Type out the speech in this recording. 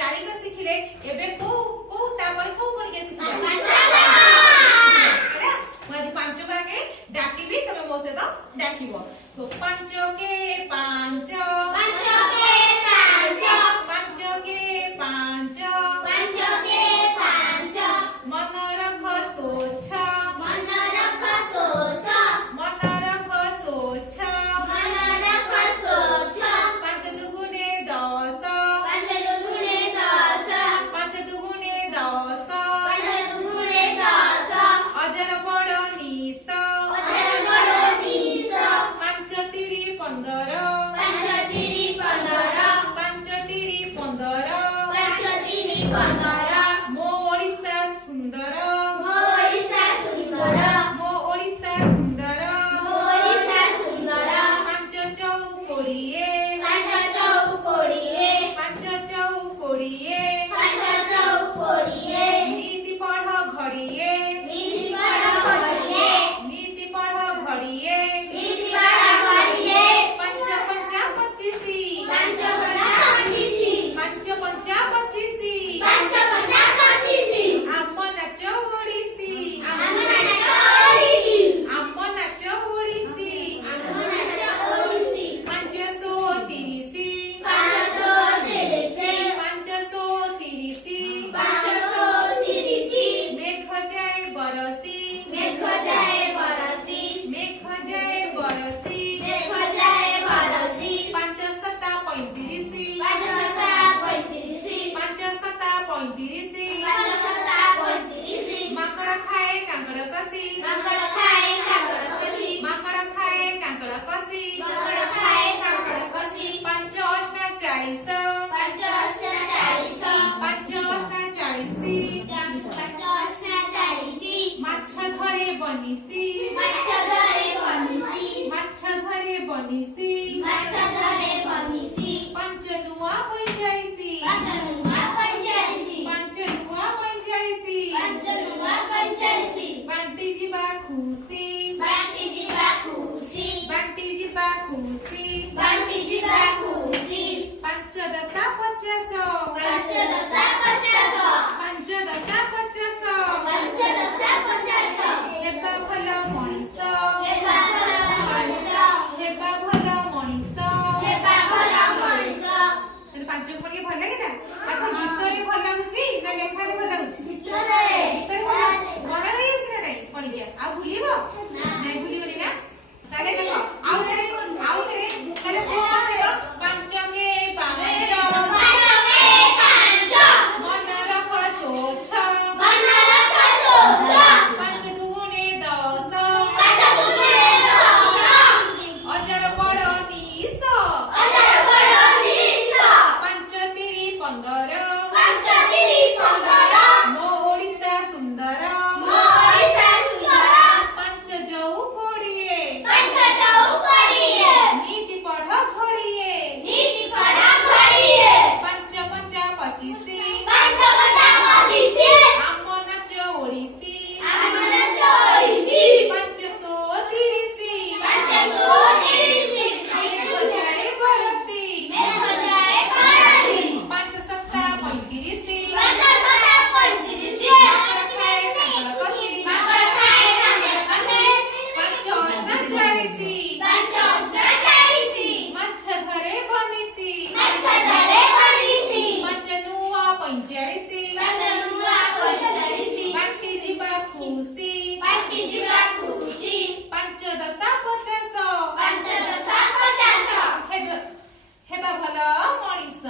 चाली तो सिखिले एबे को तापर को कोन के सिखिले है मज पांच को आगे डाकिबी तमे मो से तो डाकिबो तो पांच के पांच मन रख सोच पांच दुगुने 10 पांच दुगुने 10 अजर बड़ निस पांच तिरी 15 पांच तिरी 15 मो ओडिसा सुंदर मो ओडिसा सुंदर पांच चौकोड़िए नीति पढ़ घड़िए नीति पढ़ घड़िए पंच पंचा 25 पंच पंचा 25 आम नाच ओडिसी आम नाच ओडिसी 530 मेघ जाए बरसी मेघ जाए बरसी 5 सता 35 माकड़ खाए कांकड़ कसी माकड़ खाए कांकड़ कसी 5 अष्टा 40 माछ धरे बनिसी माछ धरे बनिसी 5 नुआ 85 बांटी जीवा खुशी पंच दशा 50 हेबा भल मणिष पांच पढ़िए भल लगे ना अच्छा गीत रे भल लागुची ना लेखा रे भल लागुची गीत रे मन रही अछि ना नहीं पढ़िए आ भूलिबो नहीं भूलियोनी ना ताले देखो आउ रे ताले को कहलो पांच के पांच मन रख सोच पांच दुगुने 10 अजर बड़ निस पांच तिरी 15 मो ओडिसा सुंदर पांच चौकोड़िए नीति पढ़ घड़िए पंच पंचा 25 आम नाच ओडिसी 5 10 50 हेबा भल मणिष